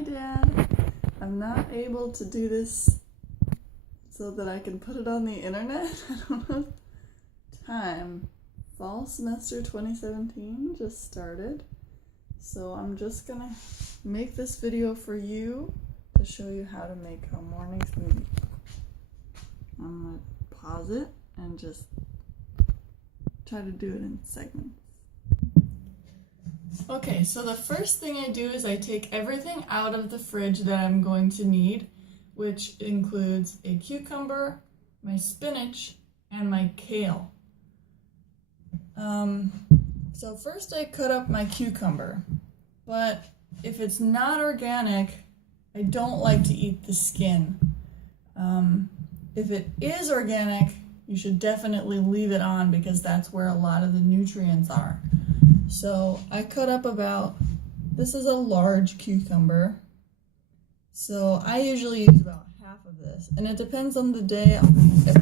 Hi, Dad. I'm not able to do this so that I can put it on the internet. I don't have time. Fall semester 2017 just started, so I'm just gonna make this video for you to show you how to make a morning smoothie. I'm gonna pause it and just try to do it in segments. Okay, so the first thing I do is I take everything out of the fridge that I'm going to need, which includes a cucumber, my spinach, and my kale. So first I cut up my cucumber, but if it's not organic, I don't like to eat the skin. If it is organic, you should definitely leave it on because that's where a lot of the nutrients are. So I cut up this is a large cucumber, so I usually use about half of this, and it depends on the day. If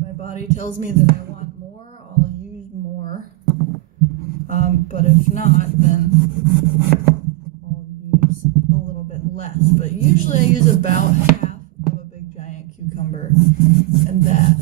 my body tells me that I want more, I'll use more, but if not, then I'll use a little bit less, but usually I use about half of a big giant cucumber, and that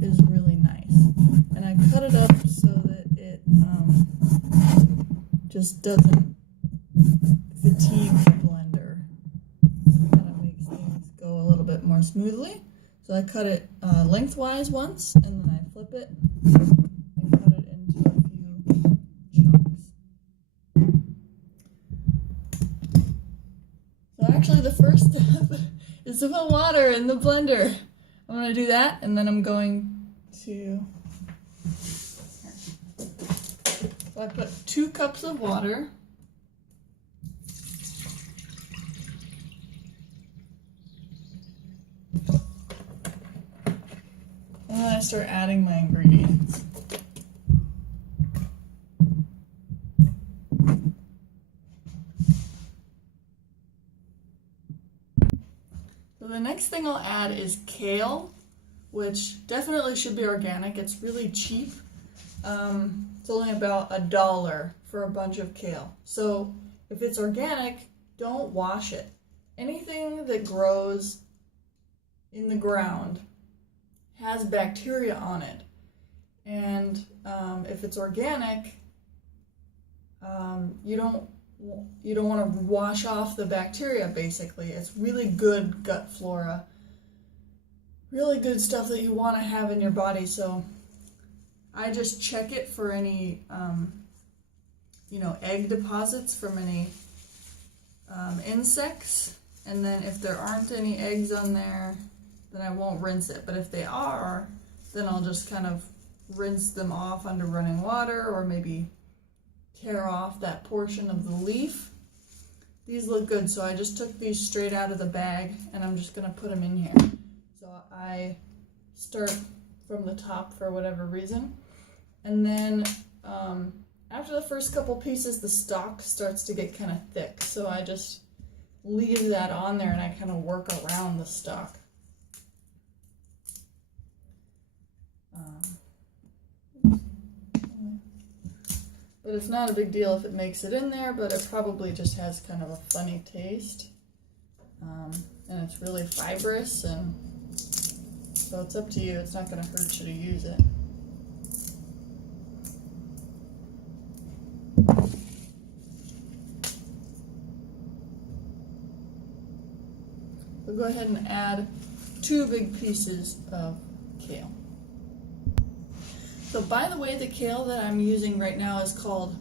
is really nice. And I cut it up so that it just doesn't fatigue the blender. Kind of makes things go a little bit more smoothly. So I cut it lengthwise once, and then I flip it and cut it into a few chunks. So actually the first step is to put water in the blender. I'm going to do that, and then I'm going to... So I put 2 cups of water. And then I start adding my ingredients. So the next thing I'll add is kale, which definitely should be organic. It's really cheap. It's only about $1 for a bunch of kale. So if it's organic, don't wash it. Anything that grows in the ground has bacteria on it. And if it's organic, you don't want to wash off the bacteria, basically. It's really good gut flora. Really good stuff that you want to have in your body. So I just check it for any, egg deposits from any insects. And then if there aren't any eggs on there, then I won't rinse it. But if they are, then I'll just kind of rinse them off under running water, or maybe tear off that portion of the leaf. These look good, so I just took these straight out of the bag, and I'm just going to put them in here. So I start from the top for whatever reason. And then after the first couple pieces, the stalk starts to get kind of thick. So I just leave that on there and I kind of work around the stalk. But it's not a big deal if it makes it in there, but it probably just has kind of a funny taste. And it's really fibrous, and so it's up to you. It's not going to hurt you to use it. We'll go ahead and add 2 big pieces of kale. So by the way, the kale that I'm using right now is called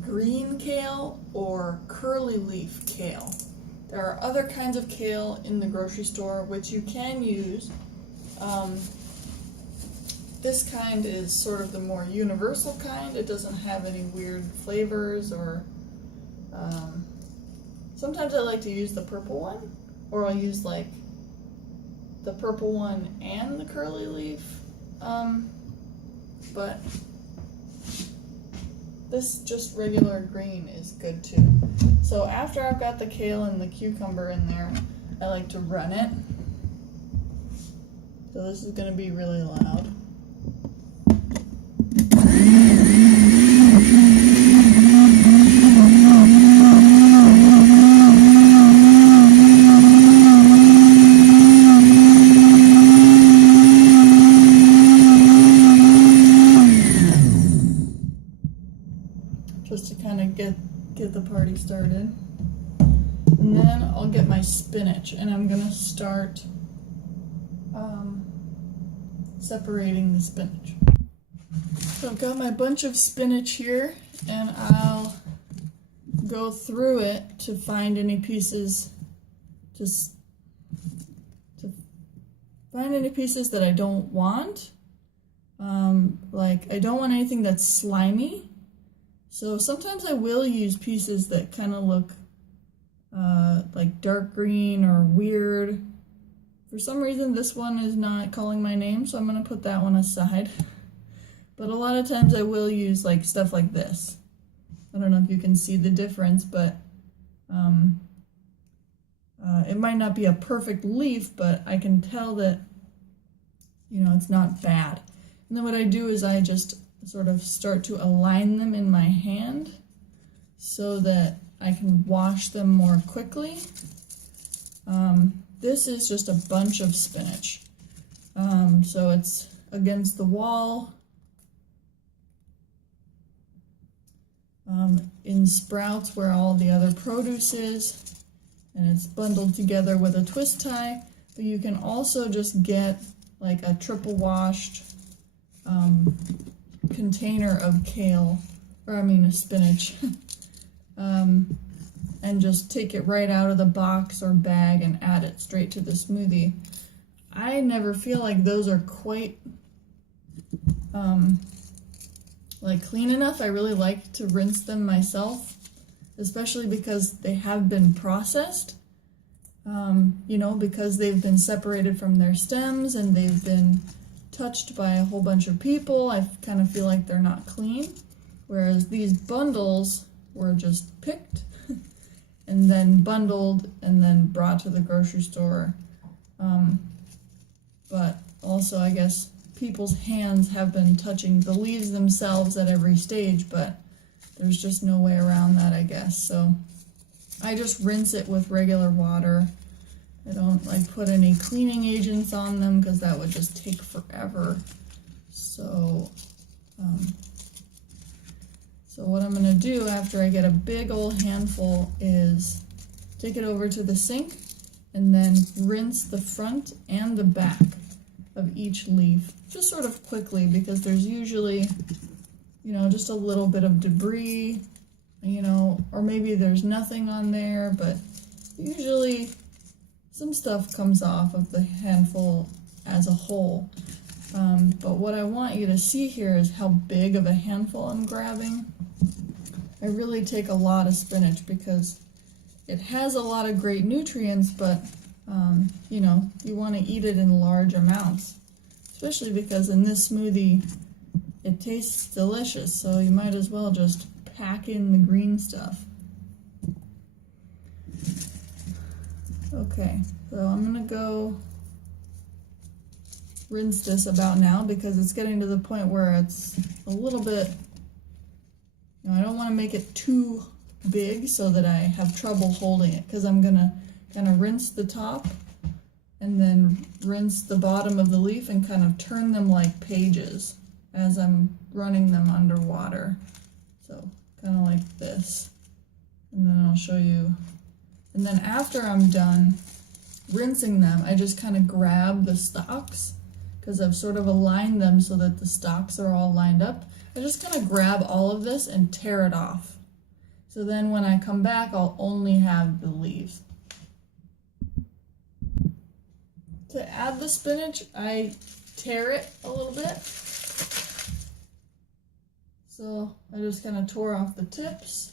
green kale or curly leaf kale. There are other kinds of kale in the grocery store which you can use. This kind is sort of the more universal kind. It doesn't have any weird flavors, or sometimes I like to use the purple one, or I'll use like the purple one and the curly leaf. But this just regular green is good too. So after I've got the kale and the cucumber in there, I like to run it. So this is going to be really loud. just to kind of get the party started. And then I'll get my spinach, and I'm gonna start separating the spinach. So I've got my bunch of spinach here, and I'll go through it to find any pieces, to find any pieces that I don't want. Like I don't want anything that's slimy. So sometimes I will use pieces that kind of look like dark green or weird. For some reason this one is not calling my name, so I'm going to put that one aside. But a lot of times I will use like stuff like this. I don't know if you can see the difference, but it might not be a perfect leaf, but I can tell that, you know, it's not bad. And then what I do is I just sort of start to align them in my hand so that I can wash them more quickly. This is just a bunch of spinach. So it's against the wall. In sprouts where all the other produce is, and it's bundled together with a twist tie. But you can also just get like a triple washed container of kale, or I mean a spinach, and just take it right out of the box or bag and add it straight to the smoothie. I never feel like those are quite like clean enough. I really like to rinse them myself, especially because they have been processed, you know, because they've been separated from their stems and they've been touched by a whole bunch of people. I kind of feel like they're not clean, whereas these bundles were just picked and then bundled and then brought to the grocery store. But also, I guess people's hands have been touching the leaves themselves at every stage, but there's just no way around that, I guess. So I just rinse it with regular water. I don't like put any cleaning agents on them because that would just take forever. So what I'm gonna do after I get a big old handful is take it over to the sink and then rinse the front and the back of each leaf, just sort of quickly, because there's usually, you know, just a little bit of debris, you know, or maybe there's nothing on there, but usually some stuff comes off of the handful as a whole. But what I want you to see here is how big of a handful I'm grabbing. I really take a lot of spinach because it has a lot of great nutrients, but you know, you want to eat it in large amounts, especially because in this smoothie it tastes delicious, so you might as well just pack in the green stuff. Okay, so I'm gonna go rinse this about now because it's getting to the point where it's a little bit, you know, I don't want to make it too big so that I have trouble holding it, because I'm gonna kind of rinse the top and then rinse the bottom of the leaf and kind of turn them like pages as I'm running them underwater. So kind of like this. And then I'll show you. And then after I'm done rinsing them, I just kind of grab the stalks because I've sort of aligned them so that the stalks are all lined up. I just kind of grab all of this and tear it off. So then when I come back, I'll only have the leaves. To add the spinach, I tear it a little bit. So I just kind of tore off the tips,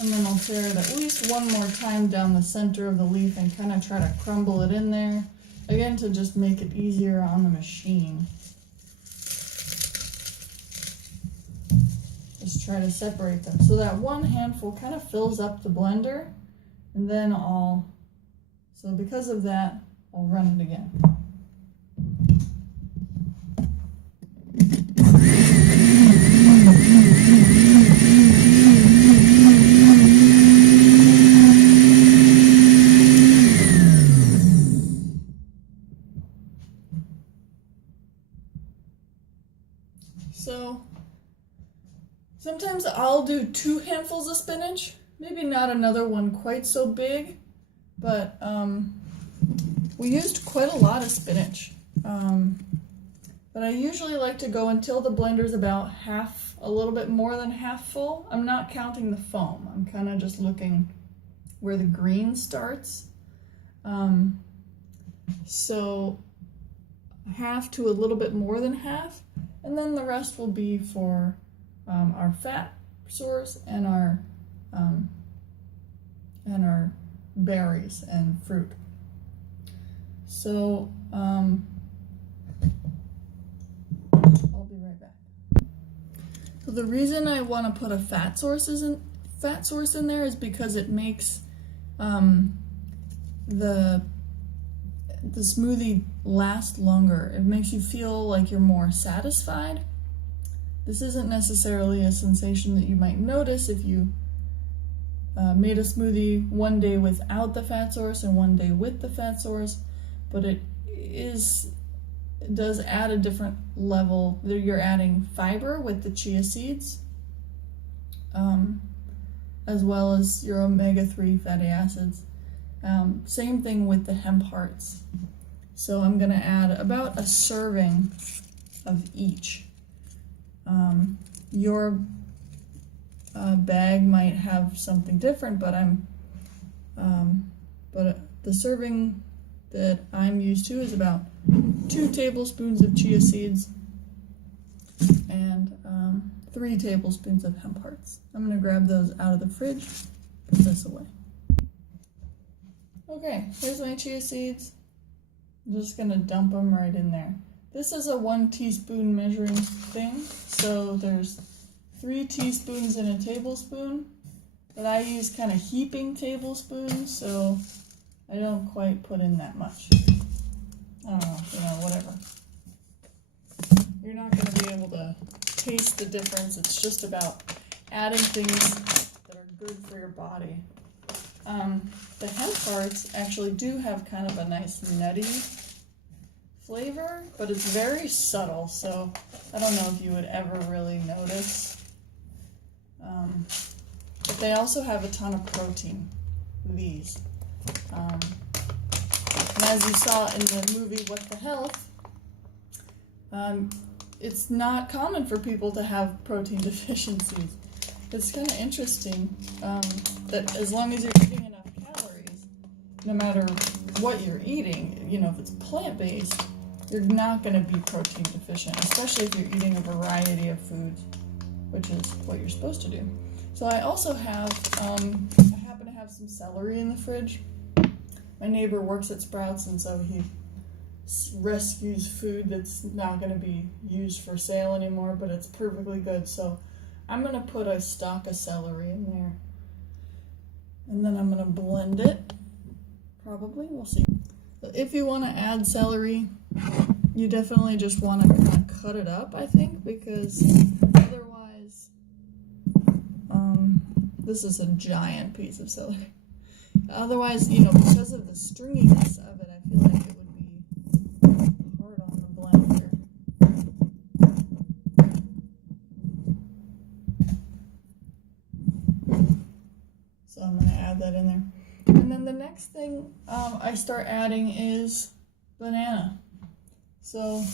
and then I'll tear it at least one more time down the center of the leaf and kind of try to crumble it in there, again to just make it easier on the machine. Just try to separate them so that one handful kind of fills up the blender, and then so because of that, I'll run it again. So Sometimes I'll do 2 handfuls of spinach, maybe not another one quite so big, but we used quite a lot of spinach. But I usually like to go until the blender's about half, a little bit more than half full. I'm not counting the foam. I'm kind of just looking where the green starts. So half to a little bit more than half, and then the rest will be for our fat source and our berries and fruit. So I'll be right back. So the reason I want to put a fat source in there is because it makes the smoothie last longer. It makes you feel like you're more satisfied. This isn't necessarily a sensation that you might notice if you made a smoothie one day without the fat source and one day with the fat source, but it does add a different level. You're adding fiber with the chia seeds, as well as your omega-3 fatty acids. Same thing with the hemp hearts. So I'm going to add about a serving of each. Your bag might have something different, but the serving that I'm used to is about 2 tablespoons of chia seeds and 3 tablespoons of hemp hearts. I'm going to grab those out of the fridge, put this away. Okay, here's my chia seeds. I'm just going to dump them right in there. This is a 1 teaspoon measuring thing, so there's 3 teaspoons in a tablespoon, but I use kind of heaping tablespoons, so I don't quite put in that much. I don't know, whatever. You're not going to be able to taste the difference. It's just about adding things that are good for your body. The hemp hearts actually do have kind of a nice nutty flavor, but it's very subtle, so I don't know if you would ever really notice. But they also have a ton of protein, these. And as you saw in the movie What the Health, it's not common for people to have protein deficiencies. It's kind of interesting that as long as you're eating enough calories, no matter what you're eating, if it's plant-based, you're not going to be protein deficient, especially if you're eating a variety of foods, which is what you're supposed to do. So I also have, I happen to have some celery in the fridge. My neighbor works at Sprouts, and so he rescues food that's not going to be used for sale anymore, but it's perfectly good. So I'm going to put a stalk of celery in there. And then I'm going to blend it. Probably. We'll see. So if you want to add celery, you definitely just want to kind of cut it up, I think, because otherwise, this is a giant piece of celery. Otherwise, because of the stringiness of it, I feel like it would be hard on the blender. So I'm going to add that in there. And then the next thing I start adding is banana. So